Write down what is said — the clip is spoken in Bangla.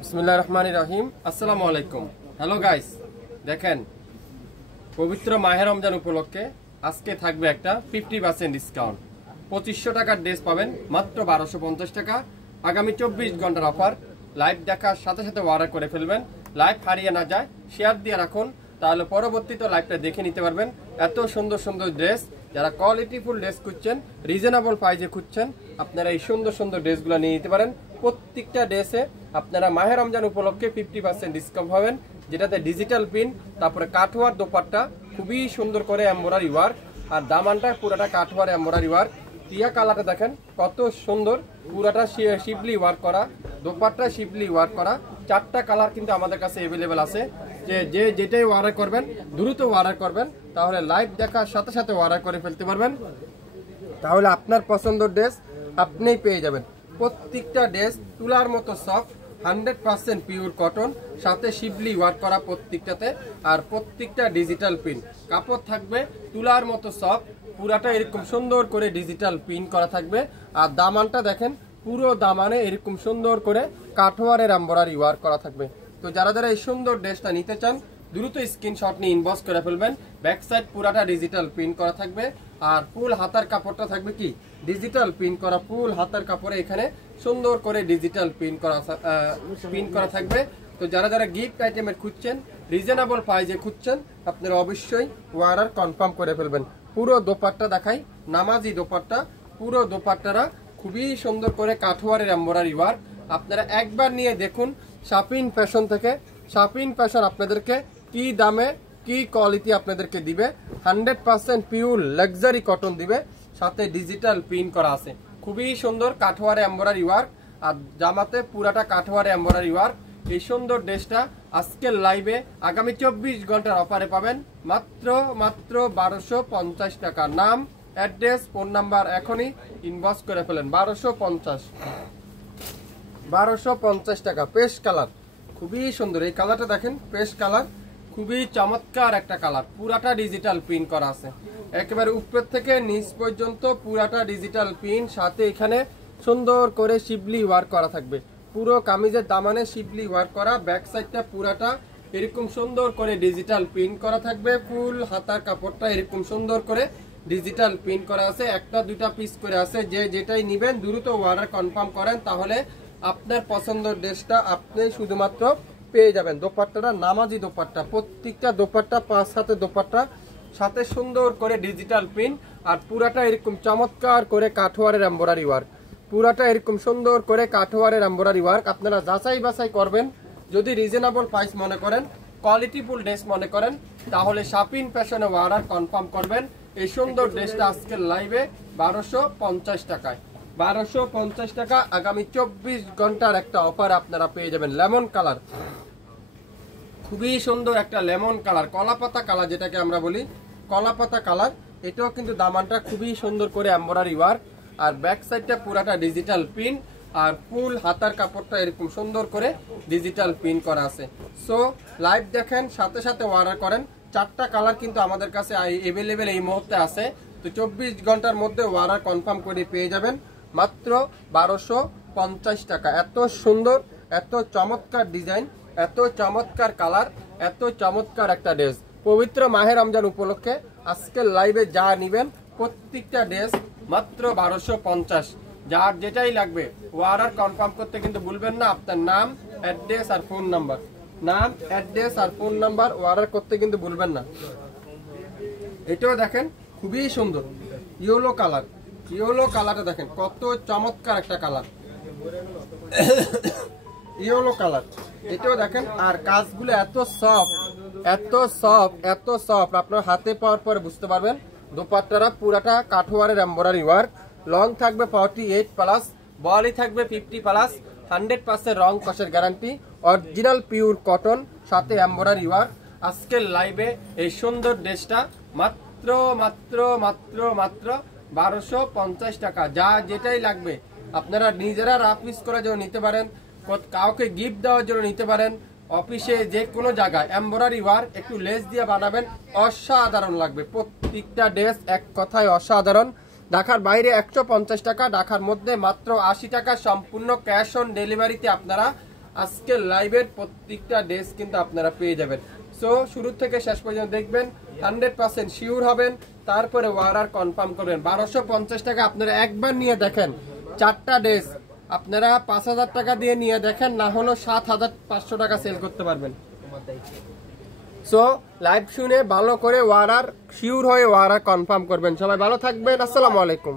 বিসমিল্লাহির রহমানির রহিম। আসসালামু আলাইকুম। হ্যালো গাইস, দেখেন পবিত্র মাহে রমজান উপলক্ষে আজকে থাকবে একটা 50% ডিসকাউন্ট। 2500 টাকার ড্রেস পাবেন মাত্র 1250 টাকা। আগামী 24 ঘন্টার অফার। লাইভ দেখার সাথে সাথে অর্ডার করে ফেলবেন। লাইভ হারিয়ে না যায়, শেয়ার দিয়ে রাখুন, তাহলে পরবর্তীতে লাইভটা দেখে নিতে পারবেন। এত সুন্দর সুন্দর ড্রেস, যারা কোয়ালিটিফুল ড্রেস খুঁজছেন, রিজনেবল প্রাইসে খুঁজছেন, আপনারা এই সুন্দর সুন্দর ড্রেসগুলো নিয়ে নিতে পারেন। প্রত্যেকটা ড্রেসে আপনারা মাহে রমজান উপলক্ষে 50% ডিসকাউন্ট পাবেন, যেটাতে ডিজিটাল প্রিন্ট, তারপরে কাঠওয়ার দোপাট্টা খুবই সুন্দর করে এমব্রয়ডারি ওয়ার্ক, আর দামানটা পুরাটা কাঠওয়ার এমব্রয়ডারি ওয়ার্ক। টিয়া কালারটা দেখেন কত সুন্দর, পুরাটা শিবলি ওয়ার্ক করা, দোপাট্টা শিবলি ওয়ার্ক করা। 4টা কালার কিন্তু আমাদের কাছে অ্যাভেলেবেল আছে। যে যেটাই অর্ডার করবেন দ্রুত অর্ডার করবেন, তাহলে লাইভ দেখার সাথে সাথে অর্ডার করে ফেলতে পারবেন। তাহলে আপনার পছন্দের ড্রেস আপনিই পেয়ে যাবেন। প্রত্যেকটা ড্রেস তুলার মতো সফট, 100% পিওর কটন, সাথে শিবলি ওয়ার্ক করা প্রত্যেকটাতে, আর প্রত্যেকটা ডিজিটাল প্রিন্ট। কাপড় থাকবে তুলার মতো সফট, পুরাটা এরকম সুন্দর করে ডিজিটাল প্রিন্ট করা থাকবে। আর দামানটা দেখেন, পুরো দামানে এরকম সুন্দর করে কাঠওয়ারের এমব্রয়ডারি ওয়ার্ক করা থাকবে। তো যারা যারা এই সুন্দর ড্রেসটা নিতে চান, দ্রুত স্ক্রিনশট নিয়ে ইনবক্স করে ফেলবেন। ব্যাক সাইড পুরাটা ডিজিটাল প্রিন্ট করা থাকবে, আর ফুল হাতার কাপড়টা থাকবে কি ডিজিটাল প্রিন্ট করা। ফুল হাতার কাপড়ে এখানে সুন্দর করে ডিজিটাল প্রিন্ট করা থাকবে। তো যারা যারা গিফট আইটেমের খুঁজছেন, রিজনেবল প্রাইসে খুঁজছেন, আপনারা অবশ্যই অর্ডার কনফার্ম করে ফেলবেন। পুরো দোপাট্টা দেখাই, নামাজি দোপাট্টা। পুরো দোপাট্টারা খুবই সুন্দর করে কাঠওয়ারের এমব্রয়ডারি ওয়ার্ক। আপনারা একবার নিয়ে দেখুন শাপিন ফ্যাশন থেকে। শাপিন ফ্যাশন আপনাদেরকে কি দামে কি কোয়ালিটি আপনাদেরকে দিবে। 100% পিওর লাক্সারি কটন দিবে, সাথে ডিজিটাল প্রিন্ট করা আছে। খুবই সুন্দর কাঠওয়ারে এমব্রয়ডারি ওয়ার্ক, আর জামাতে পুরাটা কাঠওয়ারে এমব্রয়ডারি ওয়ার্ক। এই সুন্দর ড্রেসটা আজকের লাইভে আগামী 24 ঘন্টার অফারে পাবেন মাত্র 1250 টাকা। নাম, অ্যাড্রেস, ফোন নাম্বার এখনই ইনবক্স করে ফেলেন। 1250 টাকা। পেস্ট কালার খুবই সুন্দর, এই কালারটা দেখেন, পেস্ট কালার খুবই চমৎকার একটা কালার। পুরাটা ডিজিটাল প্রিন্ট করা আছে, একেবারে উপর থেকে নিচ পর্যন্ত পুরাটা ডিজিটাল প্রিন্ট, সাথে এখানে সুন্দর করে শিবলি ওয়ার্ক করা থাকবে। পুরো কামিজের দামানে শিবলি ওয়ার্ক করা, ব্যাক সাইডটা পুরাটা এরকম সুন্দর করে ডিজিটাল প্রিন্ট করা থাকবে। ফুল হাতার কাপড়টা এরকম সুন্দর করে ডিজিটাল প্রিন্ট করা আছে। একটা দুটা পিস করে আছে, যে যেটাই নিবেন দ্রুত অর্ডার কনফার্ম করেন, তাহলে আপনার পছন্দের ড্রেসটা আপনি শুধুমাত্র পেয়ে যাবেন। দোপাট্টাটা নামাজি দোপাট্টা, প্রত্যেকটা দোপাট্টা 5 হাতে দোপাট্টা, সাথে সুন্দর করে ডিজিটাল প্রিন্ট, আর পুরাটা এরকম চমৎকার করে কাঠওয়ারের এমব্রয়ডারি ওয়ার্ক। পুরাটা এরকম সুন্দর করে কাঠওয়ারের এমব্রয়ডারি ওয়ার্ক। আপনারা যাচাই বাছাই করবেন, যদি রিজনেবল প্রাইস মনে করেন, কোয়ালিটিফুল ড্রেস মনে করেন, তাহলে শাপিন ফ্যাশনে অর্ডার কনফার্ম করবেন। এই সুন্দর ড্রেসটা আজকের লাইভে 1250 টাকায়। 1250 টাকা। আগামী 24 ঘন্টার একটা অফার আপনারা পেয়ে যাবেন। লেমন কালার, খুবই সুন্দর একটা লেমন কালার, কলাপাতা কালার যেটাকে আমরা বলি, কলাপাতা কালার। এটাও কিন্তু দামানটা খুবই সুন্দর করে এমব্রয়ডারি ওয়ার্ক, আর ব্যাক সাইডটা পুরাটা ডিজিটাল প্রিন্ট, আর ফুল হাতার কাপড়টা এরকম সুন্দর করে ডিজিটাল প্রিন্ট করা আছে। সো লাইভ দেখেন, সাথে সাথে অর্ডার করেন। 4টা কালার কিন্তু আমাদের কাছে অ্যাভেলেবেল এই মুহূর্তে আছে। তো 24 ঘন্টার মধ্যে অর্ডার কনফার্ম করে পেয়ে যাবেন মাত্র 1250 টাকা। এত সুন্দর, এত চমৎকার ডিজাইন, এত চমৎকার কালার, এত চমৎকার একটা ড্রেস। পবিত্র মাহে রমজান উপলক্ষে আজকের লাইভে যা নিবেন প্রত্যেকটা ড্রেস মাত্র 1250। যার যেটাই লাগবে অর্ডার কনফার্ম করতে কিন্তু ভুলবেন না। আপনার নাম, অ্যাড্রেস আর ফোন নাম্বার, নাম, অ্যাড্রেস আর ফোন নাম্বার অর্ডার করতে কিন্তু ভুলবেন না। এটাও দেখেন খুবই সুন্দর, ইয়েলো কালার। ইয়েলো কালারটা দেখেন কত চমৎকার একটা কালার, ইয়েলো কালার। এটাও দেখেন, আর কাজগুলো এত সফট, এত সফট, এত সফট, আপনার হাতে পাওয়ার পরে বুঝতে পারবেন। দোপাট্টারা পুরাটা কাঠওয়ারের এমব্রয়ডারি ওয়ার্ক। লং থাকবে 48+, বডি থাকবে 50+, 100% রং কষের গ্যারান্টি, অরিজিনাল পিওর কটন, সাথে এমব্রয়ডারি ওয়ার্ক। আজকের লাইভে এই সুন্দর ড্রেসটা মাত্র মাত্র মাত্র মাত্র 1250 টাকা। যা যেটাই লাগবে আপনারা নিজেরা রাফ ইউজ করার জন্য নিতে পারেন, কাউকে গিফট দেওয়ার জন্য নিতে পারেন, অফিসে যে কোনো জায়গায় এমব্রয়ডারি ওয়ার্ক একটু লেস দিয়ে বানাবেন, অসাধারণ লাগবে। প্রত্যেকটা ড্রেস এক কথায় অসাধারণ। ঢাকার বাইরে 150 টাকা, ঢাকার মধ্যে মাত্র 80 টাকা। সম্পূর্ণ ক্যাশ অন ডেলিভারিতে আপনারা আজকে লাইভের প্রত্যেকটা ড্রেস কিন্তু আপনারা পেয়ে যাবেন। সো শুরু থেকে শেষ পর্যন্ত দেখবেন, 100% শিওর হবেন, তারপরে অর্ডার কনফার্ম করবেন। 1250 টাকা আপনারা একবার নিয়ে দেখেন, 4টা ড্রেস আপনারা 5000 টাকা দিয়ে নিয়ে দেখেন, না হলো 7500 টাকা সেল করতে পারবেন। সো লাইভ শুনে ভালো করে অর্ডার শিওর হয়ে অর্ডার কনফার্ম করবেন। সবাই ভালো থাকবেন, আসসালামু আলাইকুম।